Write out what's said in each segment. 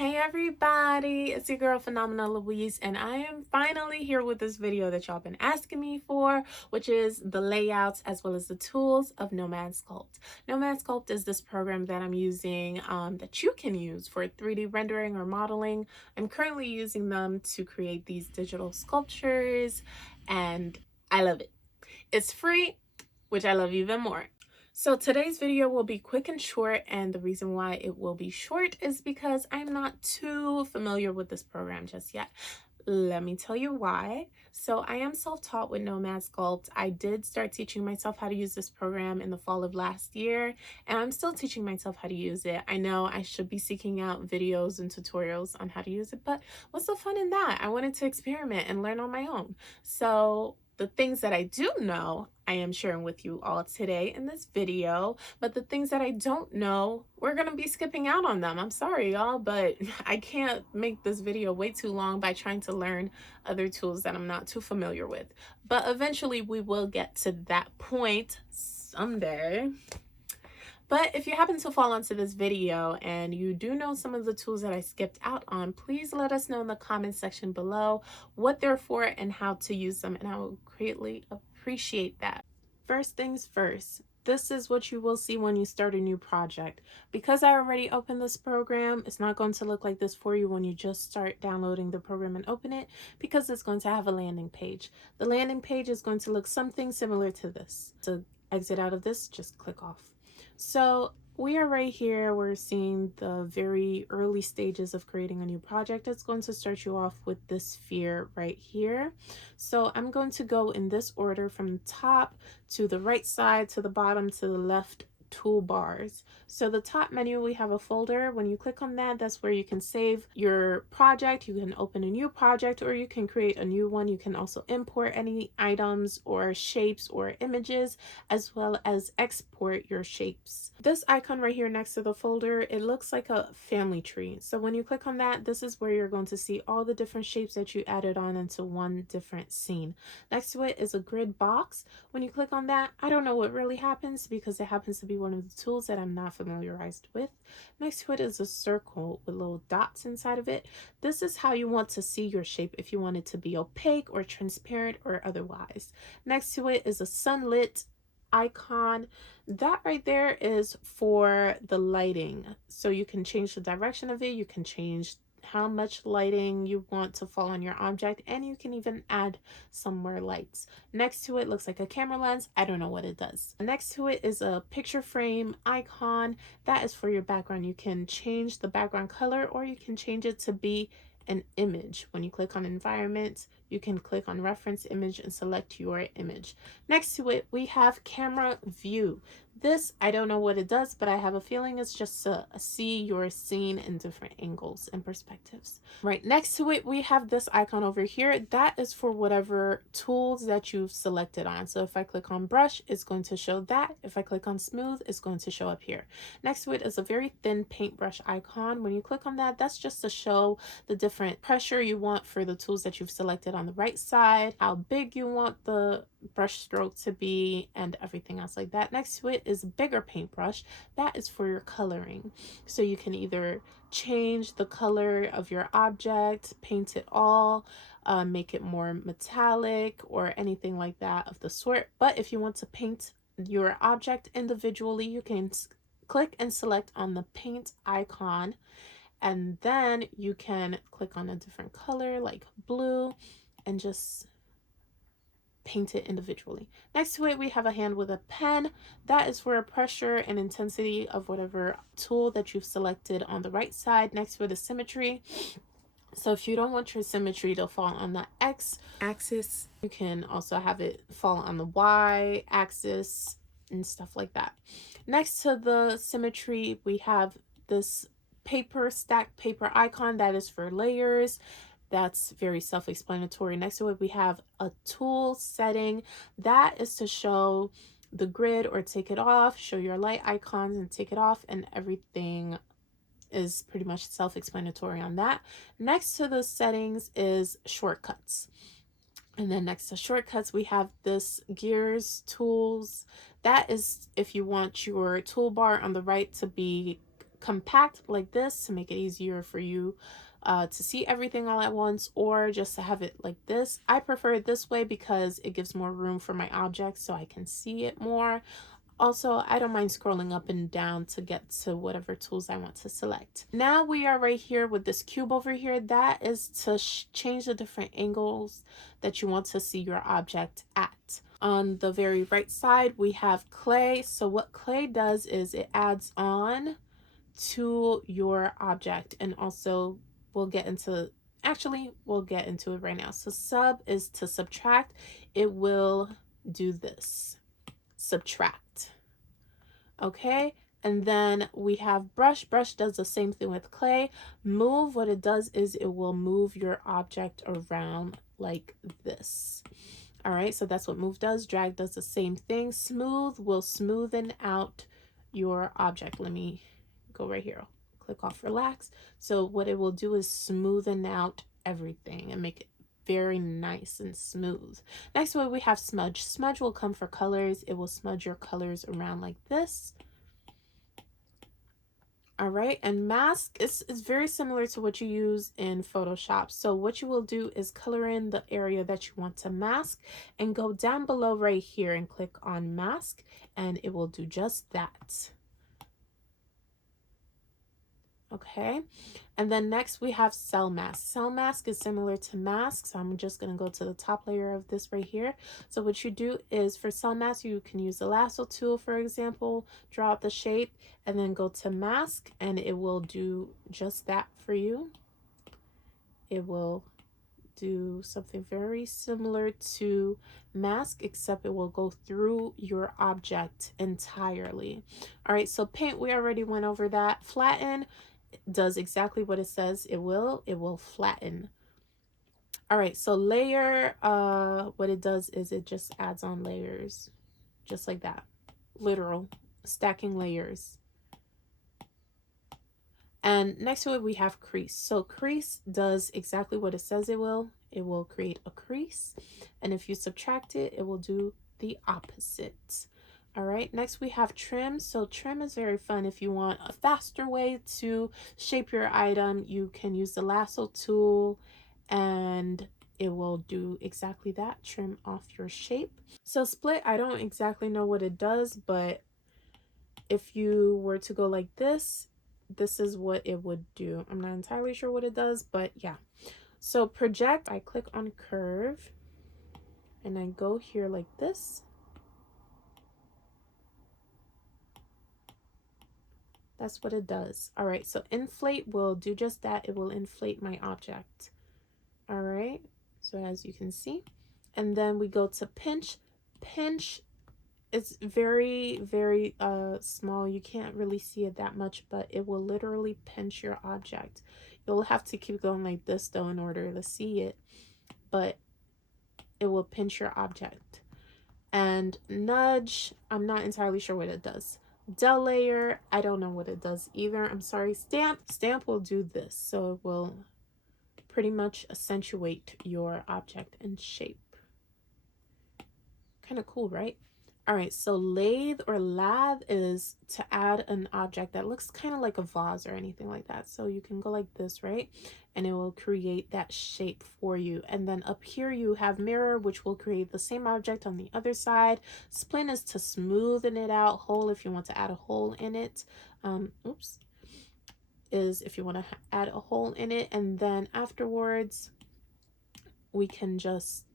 Hey everybody, it's your girl Phenomenal Louise, and I am finally here with this video that y'all been asking me for, which is the layouts as well as the tools of Nomad Sculpt. Nomad Sculpt is this program that I'm using that you can use for 3D rendering or modeling. I'm currently using them to create these digital sculptures, and I love it. It's free, which I love even more. So today's video will be quick and short, and the reason why it will be short is because I'm not too familiar with this program just yet. Let me tell you why. So I am self-taught with Nomad Sculpt. I did start teaching myself how to use this program in the fall of last year, and I'm still teaching myself how to use it. I know I should be seeking out videos and tutorials on how to use it, but what's so fun in that? I wanted to experiment and learn on my own. So the things that I do know, I am sharing with you all today in this video, but the things that I don't know, we're going to be skipping out on them. I'm sorry, y'all, but I can't make this video way too long by trying to learn other tools that I'm not too familiar with. But eventually we will get to that point someday. But if you happen to fall onto this video and you do know some of the tools that I skipped out on, please let us know in the comment section below what they're for and how to use them, and I will greatly appreciate that. First things first, this is what you will see when you start a new project. Because I already opened this program, it's not going to look like this for you when you just start downloading the program and open it, because it's going to have a landing page. The landing page is going to look something similar to this. To exit out of this, just click off. So we are right here. We're seeing the very early stages of creating a new project. It's going to start you off with this sphere right here. So I'm going to go in this order from the top to the right side, to the bottom, to the left toolbars. So the top menu, we have a folder. When you click on that, that's where you can save your project. You can open a new project, or you can create a new one. You can also import any items or shapes or images, as well as export your shapes. This icon right here next to the folder, it looks like a family tree. So when you click on that, this is where you're going to see all the different shapes that you added on into one different scene. Next to it is a grid box. When you click on that, I don't know what really happens because it happens to be one of the tools that I'm not familiarized with. Next to it is a circle with little dots inside of it. This is how you want to see your shape, if you want it to be opaque or transparent or otherwise. Next to it is a sunlit icon. That right there is for the lighting. So you can change the direction of it. You can change how much lighting you want to fall on your object, and you can even add some more lights. Next to it looks like a camera lens. I don't know what it does. Next to it is a picture frame icon. That is for your background. You can change the background color, or you can change it to be an image. When you click on environment, you can click on reference image and select your image. Next to it, we have camera view. This, I don't know what it does, but I have a feeling it's just to see your scene in different angles and perspectives. Right next to it, we have this icon over here. That is for whatever tools that you've selected on. So if I click on brush, it's going to show that. If I click on smooth, it's going to show up here. Next to it is a very thin paintbrush icon. When you click on that, that's just to show the different pressure you want for the tools that you've selected on the right side, how big you want the brush stroke to be, and everything else like that. Next to it is a bigger paintbrush. That is for your coloring. So you can either change the color of your object, paint it all, make it more metallic or anything like that of the sort. But if you want to paint your object individually, you can click and select on the paint icon, and then you can click on a different color like blue and just paint it individually. Next to it, we have a hand with a pen. That is for a pressure and intensity of whatever tool that you've selected on the right side. Next to it is symmetry. So if you don't want your symmetry to fall on the X axis, you can also have it fall on the Y axis and stuff like that. Next to the symmetry, we have this paper, stacked paper icon. That is for layers. That's very self-explanatory. Next to it, we have a tool setting. That is to show the grid or take it off, show your light icons and take it off, and everything is pretty much self-explanatory on that. Next to the settings is shortcuts. And then next to shortcuts, we have this gears tools. That is if you want your toolbar on the right to be compact like this to make it easier for you to see everything all at once, or just to have it like this. I prefer it this way because it gives more room for my object so I can see it more. Also, I don't mind scrolling up and down to get to whatever tools I want to select. Now we are right here with this cube over here. That is to change the different angles that you want to see your object at. On the very right side, we have clay. So what clay does is it adds on to your object, and also we'll get into it right now. So sub is to subtract. It will do this, subtract. Okay, and then we have brush. Brush does the same thing with clay. Move, what it does is it will move your object around like this. All right, so that's what move does. Drag does the same thing. Smooth will smoothen out your object. Let me go right here, click off relax. So what it will do is smoothen out everything and make it very nice and smooth. Next one, we have smudge. Smudge will come for colors. It will smudge your colors around like this. All right, and mask is very similar to what you use in Photoshop. So what you will do is color in the area that you want to mask and go down below right here and click on mask, and it will do just that. Okay, and then next we have cell mask. Cell mask is similar to mask, so I'm just going to go to the top layer of this right here. So what you do is for cell mask, you can use the lasso tool, for example, draw out the shape, and then go to mask, and it will do just that for you. It will do something very similar to mask, except it will go through your object entirely. All right, so paint, we already went over that. Flatten does exactly what it says it will flatten. All right, so layer, what it does is it just adds on layers, just like that, literal stacking layers. And next to it we have crease. So crease does exactly what it says it will create a crease, and if you subtract it, it will do the opposite. All right, next we have trim. So trim is very fun. If you want a faster way to shape your item, you can use the lasso tool and it will do exactly that, trim off your shape. So split, I don't exactly know what it does, but if you were to go like this is what it would do. I'm not entirely sure what it does, but yeah. So project, I click on curve and I go here like this. That's what it does. All right, so inflate will do just that. It will inflate my object. All right, so as you can see, and then we go to pinch. Pinch, it's very small. You can't really see it that much, but it will literally pinch your object. You'll have to keep going like this though in order to see it, but it will pinch your object. And nudge, I'm not entirely sure what it does. Del layer, I don't know what it does either. I'm sorry. Stamp will do this, so it will pretty much accentuate your object and shape. Kind of cool, right? All right, so lathe or lathe is to add an object that looks kind of like a vase or anything like that. So you can go like this, right? And it will create that shape for you. And then up here you have mirror, which will create the same object on the other side. Splint is to smoothen it out. Hole, if you want to add a hole in it. Is if you want to add a hole in it. And then afterwards, we can just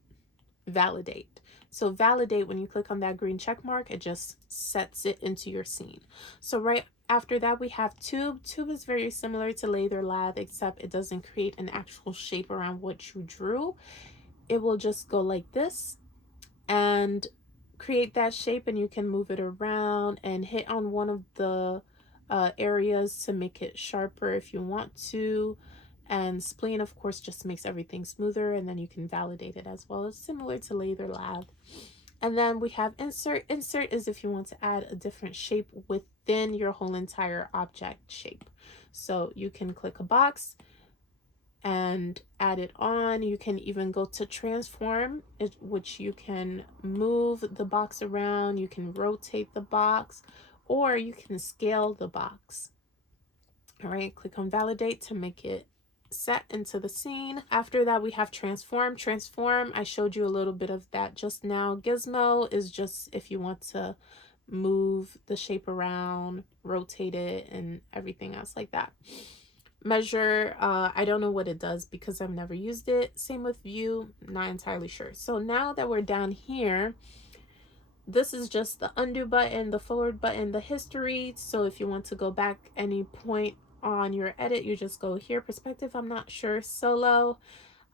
validate. So validate, when you click on that green check mark, it just sets it into your scene. So right after that we have tube. Tube is very similar to lathe or lathe, except it doesn't create an actual shape around what you drew. It will just go like this and create that shape, and you can move it around and hit on one of the areas to make it sharper if you want to. And spleen, of course, just makes everything smoother, and then you can validate it as well. It's similar to lathe or lathe. And then we have insert. Insert is if you want to add a different shape within your whole entire object shape. So you can click a box and add it on. You can even go to transform, which you can move the box around. You can rotate the box, or you can scale the box. All right, click on validate to make it set into the scene. After that, we have transform. Transform, I showed you a little bit of that just now. Gizmo is just if you want to move the shape around, rotate it, and everything else like that. Measure, I don't know what it does because I've never used it. Same with view, not entirely sure. So now that we're down here, this is just the undo button, the forward button, the history. So if you want to go back any point on your edit, you just go here. Perspective, I'm not sure. Solo,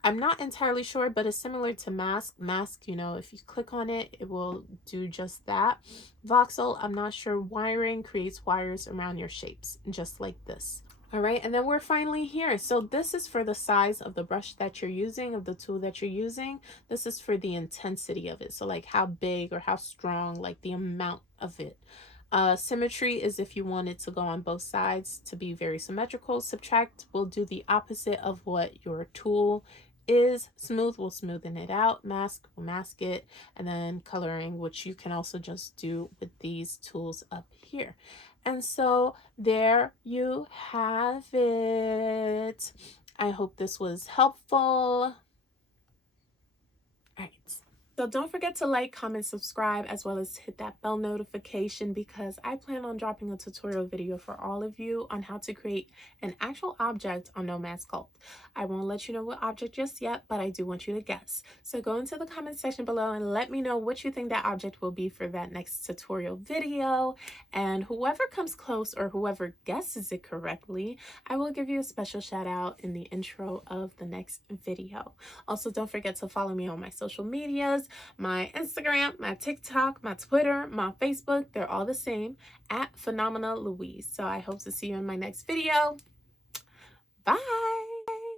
I'm not entirely sure, but it's similar to mask. Mask, you know, if you click on it, it will do just that. Voxel, I'm not sure. Wiring creates wires around your shapes, just like this. All right, and then we're finally here. So this is for the size of the brush that you're using, of the tool that you're using. This is for the intensity of it. So like how big or how strong, like the amount of it. Symmetry is if you want it to go on both sides to be very symmetrical. Subtract will do the opposite of what your tool is. Smooth will smoothen it out. Mask will mask it. And then coloring, which you can also just do with these tools up here. And so there you have it. I hope this was helpful. All right. So don't forget to like, comment, subscribe, as well as hit that bell notification because I plan on dropping a tutorial video for all of you on how to create an actual object on Nomad Sculpt. I won't let you know what object just yet, but I do want you to guess. So go into the comment section below and let me know what you think that object will be for that next tutorial video. And whoever comes close or whoever guesses it correctly, I will give you a special shout out in the intro of the next video. Also, don't forget to follow me on my social medias. My Instagram, my TikTok, my Twitter, my Facebook, they're all the same at Phenomenal Louise. So I hope to see you in my next video. Bye.